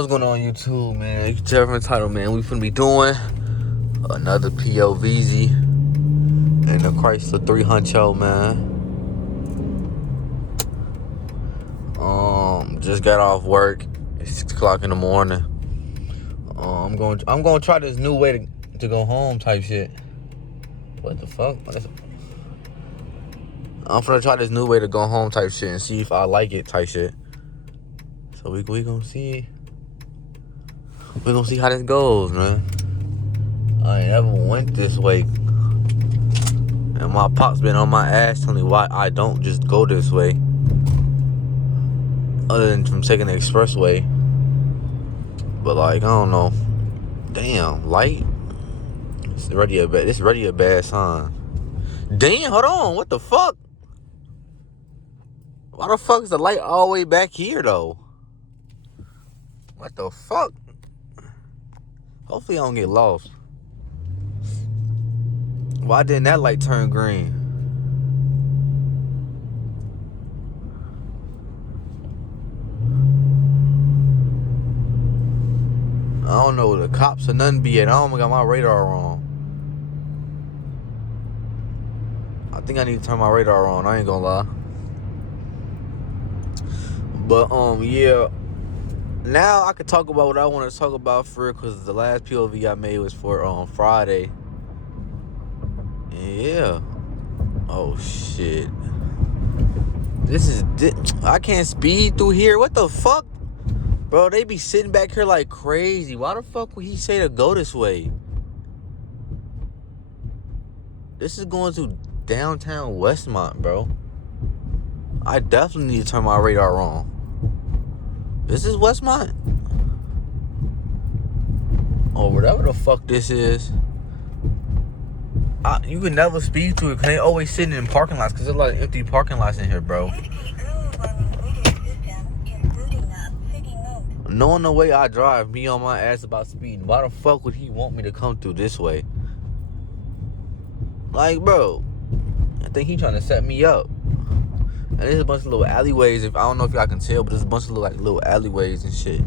what's going on YouTube, man? You can tell from the title, man. We finna be doing another POVZ and the Chrysler 300C, man. Just got off work. It's 6 o'clock in the morning. I'm gonna try this new way to go home type shit. What the fuck? I'm finna try this new way to go home type shit and see if I like it type shit. So we gonna see. We gonna see how this goes, man. I ain't ever went this way. And my pop's been on my ass telling me why I don't just go this way. Other than from taking the expressway. But like, I don't know. Damn, light? This ready a bad sign. Damn, hold on, what the fuck? Why the fuck is the light all the way back here though? What the fuck? Hopefully I don't get lost. Why didn't that light turn green? I don't know, the cops or nothing be at. I don't got my radar on. I think I need to turn my radar on, I ain't gonna lie. But yeah. Now I can talk about what I want to talk about for real, because the last POV I made was for Friday. Yeah. Oh shit. I can't speed through here. What the fuck? Bro, they be sitting back here like crazy. Why the fuck would he say to go this way? This is going to downtown Westmont, bro. I definitely need to turn my radar on. This is Westmont? Or whatever the fuck this is. You can never speed through it because they always sitting in parking lots, because there's a lot of empty parking lots in here, bro. Knowing the way I drive, me on my ass about speeding, why the fuck would he want me to come through this way? Like, bro, I think he trying to set me up. And there's a bunch of little alleyways. I don't know if y'all can tell, but there's a bunch of little alleyways and shit.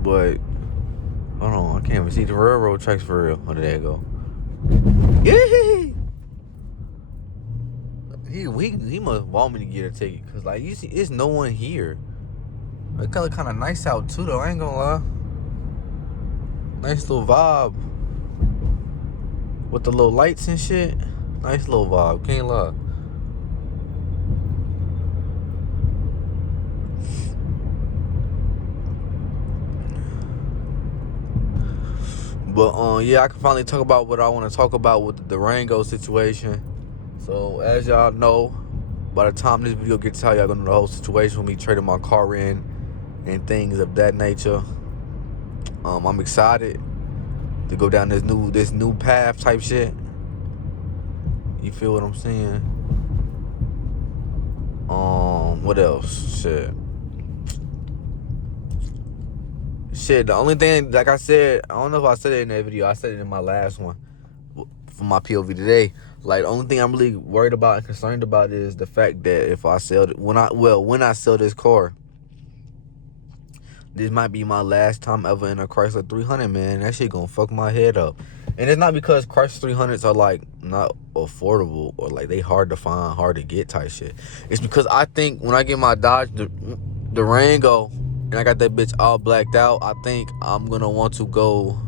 But hold on, I can't even see the railroad tracks for real. Oh, there you go. Yeah. He must want me to get a ticket, cause like you see, it's no one here. It color kind of nice out too, though. I ain't gonna lie. Nice little vibe with the little lights and shit. Nice little vibe. Can't lie. But yeah, I can finally talk about what I want to talk about with the Durango situation. So as y'all know, by the time this video gets out, y'all gonna know the whole situation with me trading my car in and things of that nature. I'm excited to go down this new path type shit. You feel what I'm saying? What else? Shit, the only thing, like I said, I don't know if I said it in that video. I said it in my last one for my POV today. Like, the only thing I'm really worried about and concerned about is the fact that if I sell it, when I sell this car, this might be my last time ever in a Chrysler 300, man. That shit gonna fuck my head up. And it's not because Chrysler 300s are like not affordable or like they hard to find, hard to get type shit. It's because I think when I get my Dodge Durango and I got that bitch all blacked out, I think I'm gonna want to go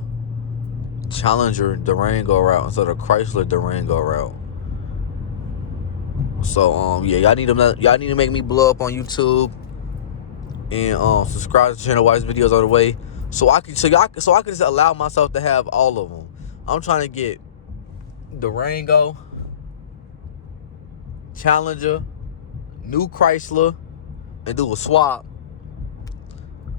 Challenger Durango route instead of Chrysler Durango route. So yeah, y'all need to make me blow up on YouTube and subscribe to the channel, watch videos all the way, so I can just allow myself to have all of them. I'm trying to get Durango, Challenger, new Chrysler, and do a swap.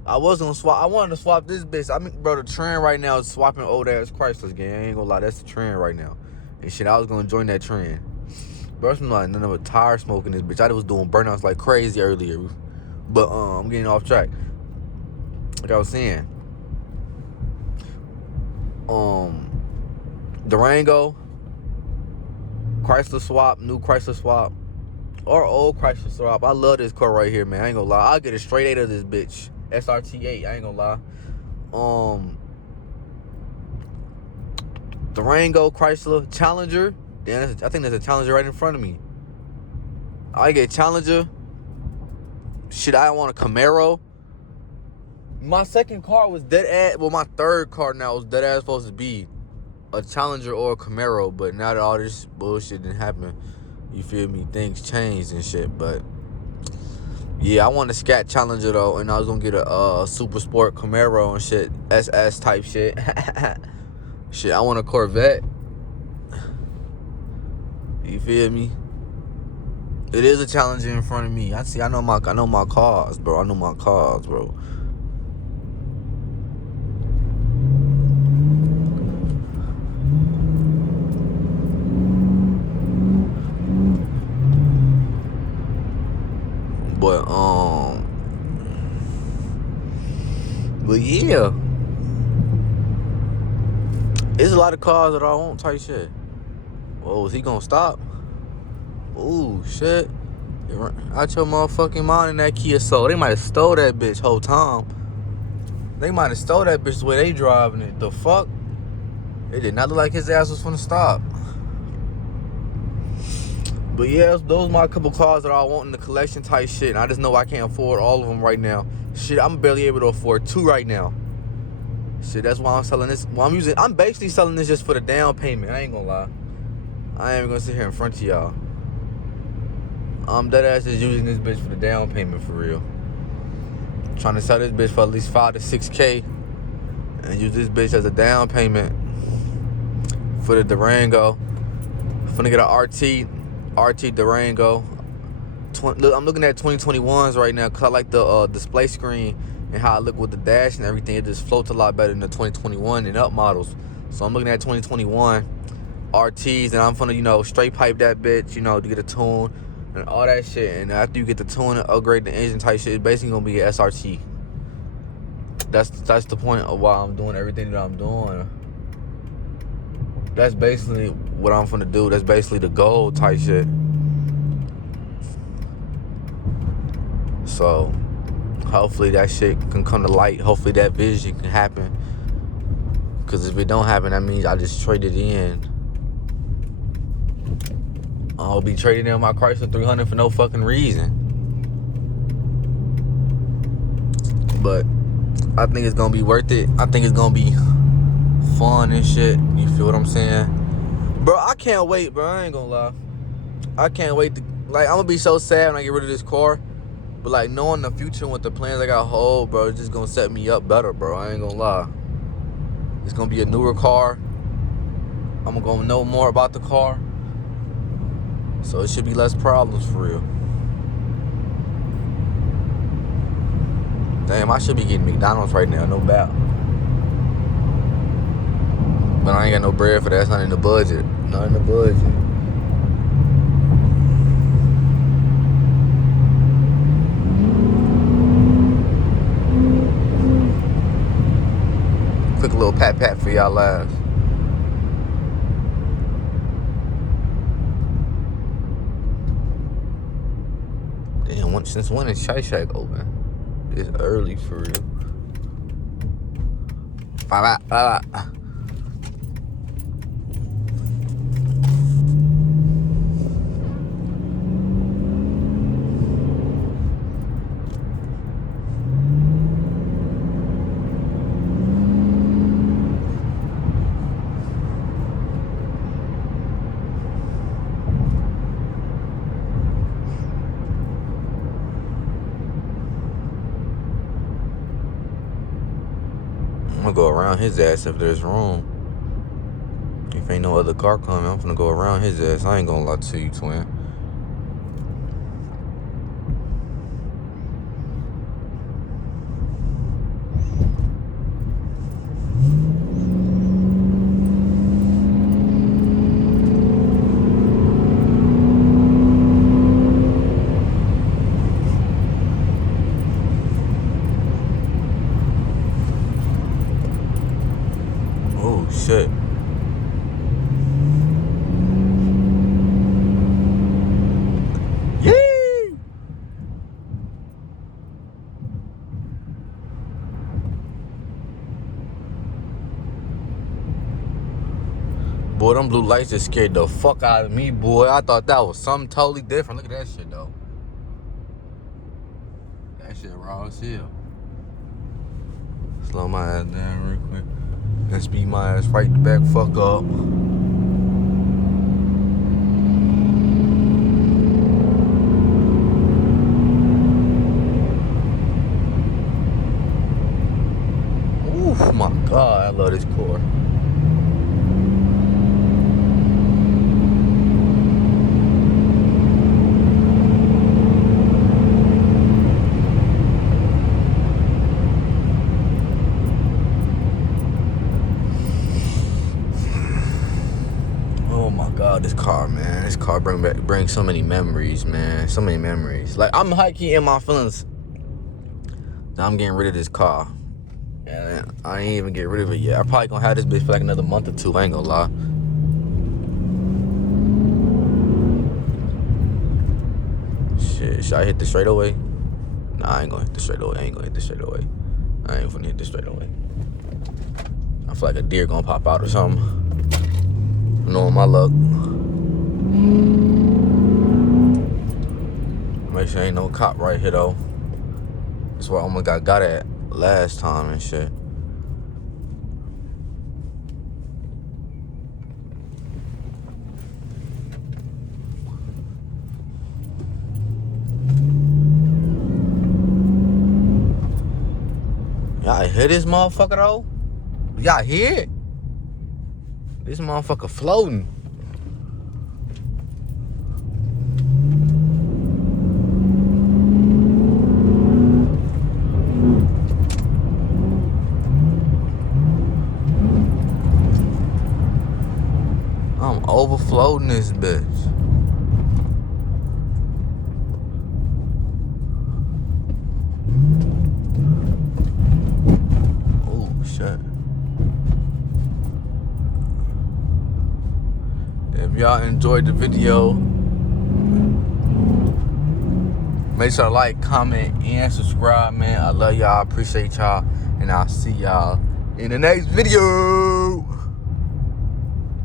I wanted to swap this bitch. I mean, bro, the trend right now is swapping old ass Chryslers, gang. I ain't gonna lie, that's the trend right now. And shit, I was gonna join that trend. Bro, it's like none of a tire smoking this bitch. I was doing burnouts like crazy earlier. But I'm getting off track. Like I was saying. Durango, Chrysler swap, new Chrysler swap, Or old Chrysler swap. I love this car right here, man. I ain't gonna lie. I'll get a straight 8 of this bitch. SRT8. I ain't gonna lie. Durango Chrysler Challenger. Damn, I think there's a Challenger right in front of me. I get Challenger. Shit, I want a Camaro. My second car was dead ass. Well, my third car now was dead ass supposed to be a Challenger or a Camaro. But now that all this bullshit didn't happen, you feel me? Things changed and shit. But yeah, I want a Scat Challenger though, and I was gonna get a Super Sport Camaro and shit, SS type shit. Shit, I want a Corvette. You feel me? It is a Challenger in front of me. I know my cars, bro. I know my cars, bro. But yeah, it's a lot of cars that I want type shit. Whoa, is he gonna stop? Ooh, shit. Out your motherfucking mind in that Kia Soul. They might have stole that bitch whole time. They might have stole that bitch the way they driving it. The fuck? It did not look like his ass was finna stop. But yeah, those are my couple cars that I want in the collection type shit. And I just know I can't afford all of them right now. Shit, I'm barely able to afford 2 right now. Shit, that's why I'm selling this. Well, I'm basically selling this just for the down payment. I ain't gonna lie. I ain't even gonna sit here in front of y'all. I'm dead ass just using this bitch for the down payment for real. Trying to sell this bitch for at least 5 to 6K and use this bitch as a down payment for the Durango. Finna get a RT Durango. Look, I'm looking at 2021s right now because I like the display screen and how I look with the dash and everything. It just floats a lot better than the 2021 and up models. So I'm looking at 2021 RTs, and I'm finna, straight pipe that bitch, to get a tune and all that shit. And after you get the tune and upgrade the engine type shit, it's basically gonna be an SRT. That's the point of why I'm doing everything that I'm doing. That's basically what I'm finna do. That's basically the goal type shit. So hopefully that shit can come to light. Hopefully that vision can happen. Because if it don't happen, that means I just traded in. I'll be trading in my Chrysler 300 for no fucking reason. But I think it's gonna be worth it. I think it's gonna be fun and shit. You feel what I'm saying? Bro, I can't wait, bro. I ain't gonna lie. I can't wait to, I'm gonna be so sad when I get rid of this car. But knowing the future and what the plans I got hold, bro, it's just gonna set me up better, bro. I ain't gonna lie. It's gonna be a newer car. I'm gonna know more about the car. So it should be less problems for real. Damn, I should be getting McDonald's right now, no doubt. But I ain't got no bread for that. It's not in the budget. Not in the budget. Quick little pat for y'all lives. Damn, since when is Chai Shack open? It's early for real. Bye. I'm gonna go around his ass if there's room. If ain't no other car coming, I'm gonna go around his ass. I ain't gonna lie to you, twin. Oh shit. Yeah. Boy, them blue lights just scared the fuck out of me, boy. I thought that was something totally different. Look at that shit, though. That shit raw as hell. Slow my ass down real quick. And speed my ass right the back fuck up. Oof, my God, I love this car. Oh my God, this car, man. This car brings so many memories, man. So many memories. Like, I'm high-key in my feelings that I'm getting rid of this car. And I ain't even get rid of it yet. I'm probably gonna have this bitch for like another month or two. I ain't gonna lie. Shit, should I hit the straightaway? Nah, I ain't gonna hit the straightaway. I ain't gonna hit the straightaway. I feel like a deer gonna pop out or something. Knowing my luck. Make sure ain't no cop right here though. That's where I almost got at last time and shit. Y'all hear this motherfucker though? Y'all hear it? This motherfucker floating. I'm overfloating this bitch. Oh shit. If y'all enjoyed the video, make sure to like, comment, and subscribe, man. I love y'all. I appreciate y'all. And I'll see y'all in the next video.